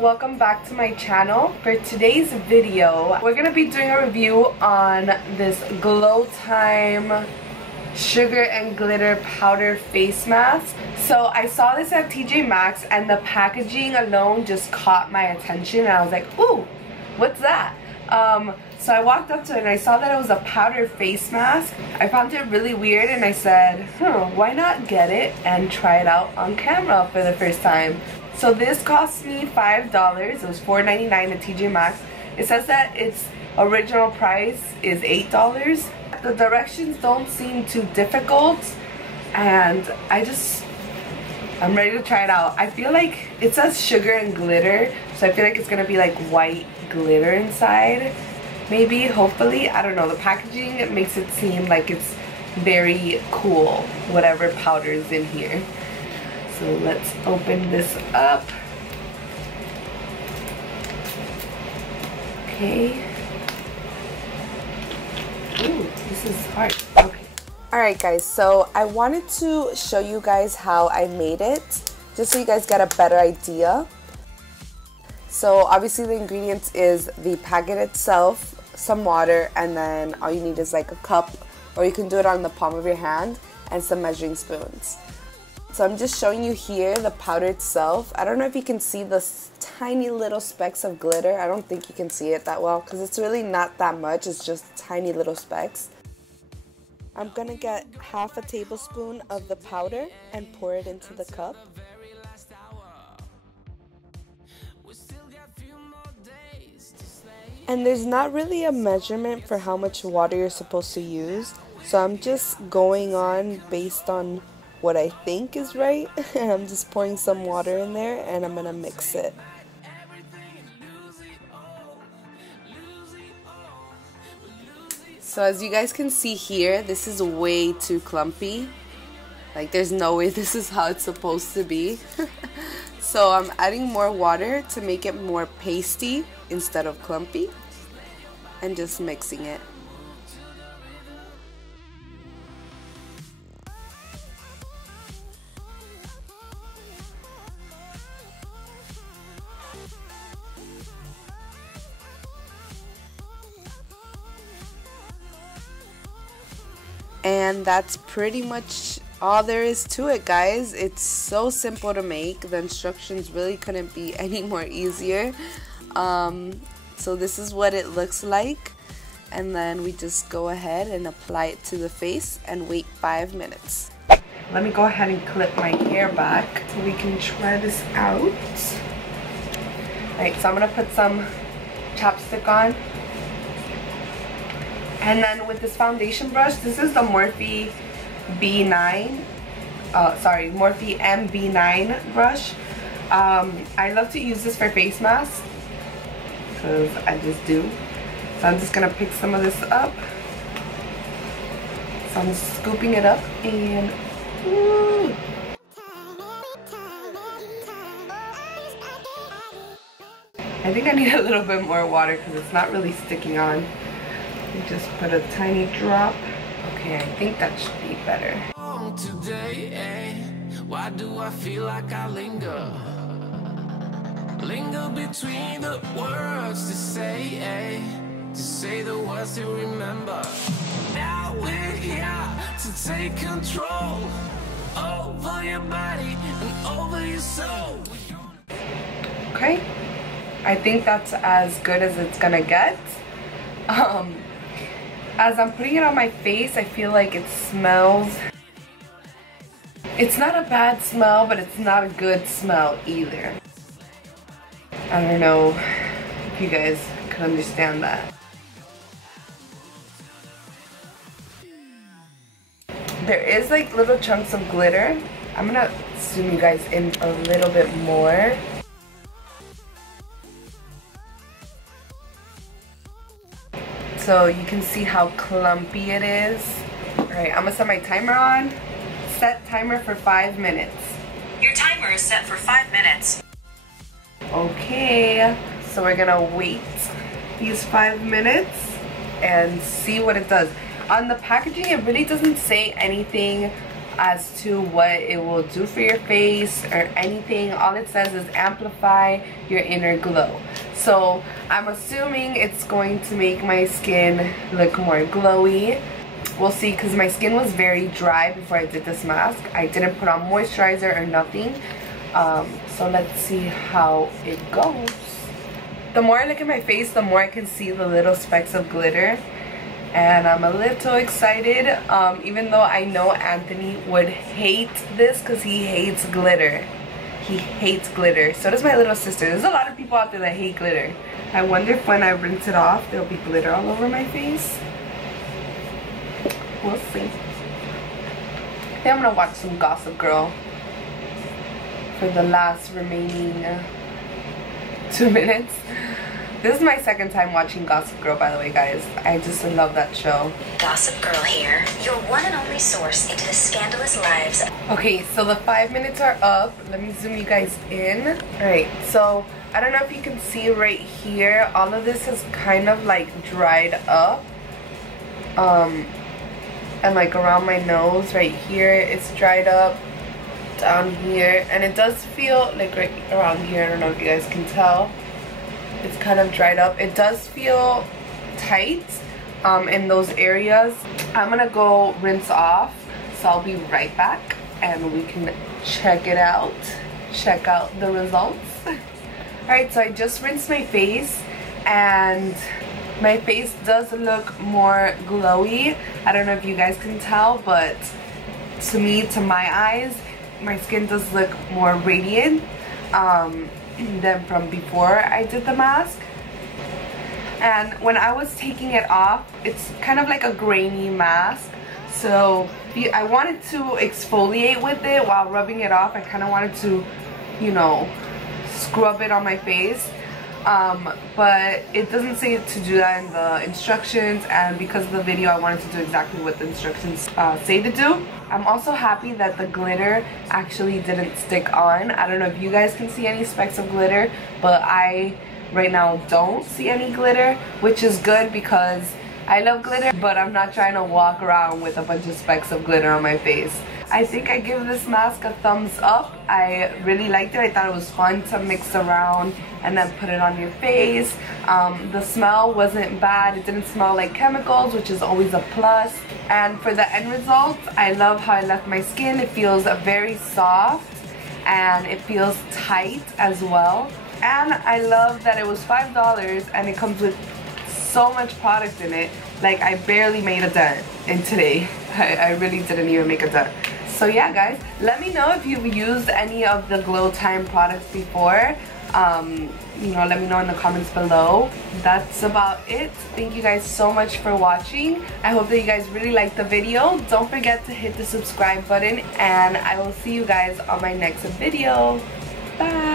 welcome back to my channel. For today's video, we're gonna be doing a review on this Glow Time Sugar and Glitter Powder Face Mask. So I saw this at TJ Maxx and the packaging alone just caught my attention and I was like, ooh, what's that? So I walked up to it and I saw that it was a powder face mask. I found it really weird and I said, why not get it and try it out on camera for the first time. So this cost me $5. It was $4.99 at TJ Maxx. It says that its original price is $8. The directions don't seem too difficult and I'm ready to try it out. I feel like it says sugar and glitter, so I feel like it's gonna be like white glitter inside. Maybe, hopefully, I don't know. The packaging makes it seem like it's very cool, whatever powder is in here. So let's open this up. Okay. Ooh, this is hard. Okay. Alright guys, so I wanted to show you guys how I made it, just so you guys get a better idea. So obviously the ingredients is the packet itself, some water, and then all you need is like a cup, or you can do it on the palm of your hand, and some measuring spoons. So I'm just showing you here the powder itself. I don't know if you can see the tiny little specks of glitter. I don't think you can see it that well because it's really not that much. It's just tiny little specks. I'm gonna get half a tablespoon of the powder and pour it into the cup. And there's not really a measurement for how much water you're supposed to use, so I'm just going on based on what I think is right. And I'm just pouring some water in there and I'm gonna mix it. So as you guys can see here, this is way too clumpy. Like there's no way this is how it's supposed to be. So I'm adding more water to make it more pasty instead of clumpy, and just mixing it. And that's pretty much all there is to it, guys. It's so simple to make. The instructions really couldn't be any more easier. So this is what it looks like, and then we just go ahead and apply it to the face and wait 5 minutes. Let me go ahead and clip my hair back so we can try this out. Alright, so I'm gonna put some chapstick on. And then with this foundation brush, this is the Morphe B9, Morphe MB9 brush. I love to use this for face masks, because I just do. So I'm just gonna pick some of this up. So I'm just scooping it up and woo. I think I need a little bit more water because it's not really sticking on. Just put a tiny drop. Okay, I think that should be better. Today, why do I feel like I linger between the words to say the words to remember. Now we're here to take control over your body and over your soul. Okay, I think that's as good as it's gonna get. As I'm putting it on my face, I feel like it smells. It's not a bad smell, but it's not a good smell either. I don't know if you guys can understand that. There is like little chunks of glitter. I'm gonna zoom you guys in a little bit more. So you can see how clumpy it is. Alright, I'm gonna set my timer on. Set timer for 5 minutes. Your timer is set for 5 minutes. Okay, so we're gonna wait these 5 minutes and see what it does. On the packaging, it really doesn't say anything as to what it will do for your face or anything. All it says is amplify your inner glow. So I'm assuming it's going to make my skin look more glowy. We'll see, because my skin was very dry before I did this mask. I didn't put on moisturizer or nothing. So let's see how it goes. The more I look at my face, the more I can see the little specks of glitter. And I'm a little excited, even though I know Anthony would hate this because he hates glitter. He hates glitter. So does my little sister. There's a lot of people out there that hate glitter. I wonder if when I rinse it off, there'll be glitter all over my face. We'll see. I think I'm gonna watch some Gossip Girl for the last remaining 2 minutes. This is my second time watching Gossip Girl, by the way, guys. I just love that show. Gossip Girl here, your one and only source into the scandalous lives. Okay, so the 5 minutes are up. Let me zoom you guys in. Alright, so I don't know if you can see right here. All of this has kind of like dried up. And like around my nose right here, it's dried up. Down here. And it does feel like right around here. I don't know if you guys can tell. It's kind of dried up. It does feel tight in those areas. I'm gonna go rinse off, so I'll be right back and we can check it out. Check out the results. Alright, so I just rinsed my face and my face does look more glowy. I don't know if you guys can tell, but to me, to my eyes, my skin does look more radiant than from before I did the mask. And when I was taking it off, it's kind of like a grainy mask, so I wanted to exfoliate with it while rubbing it off. I kind of wanted to, you know, scrub it on my face, but it doesn't say to do that in the instructions, and because of the video I wanted to do exactly what the instructions say to do. I'm also happy that the glitter actually didn't stick on. I don't know if you guys can see any specks of glitter, but I right now don't see any glitter, which is good because I love glitter, but I'm not trying to walk around with a bunch of specks of glitter on my face. I think I give this mask a thumbs up. I really liked it. I thought it was fun to mix around and then put it on your face. The smell wasn't bad. It didn't smell like chemicals, which is always a plus. And for the end result, I love how I left my skin. It feels very soft and it feels tight as well. And I love that it was $5 and it comes with so much product in it. Like, I barely made a dent in today. I really didn't even make a dent. So yeah, guys, let me know if you've used any of the Glow Time products before. You know, let me know in the comments below. That's about it. Thank you guys so much for watching. I hope that you guys really liked the video. Don't forget to hit the subscribe button, and I will see you guys on my next video. Bye.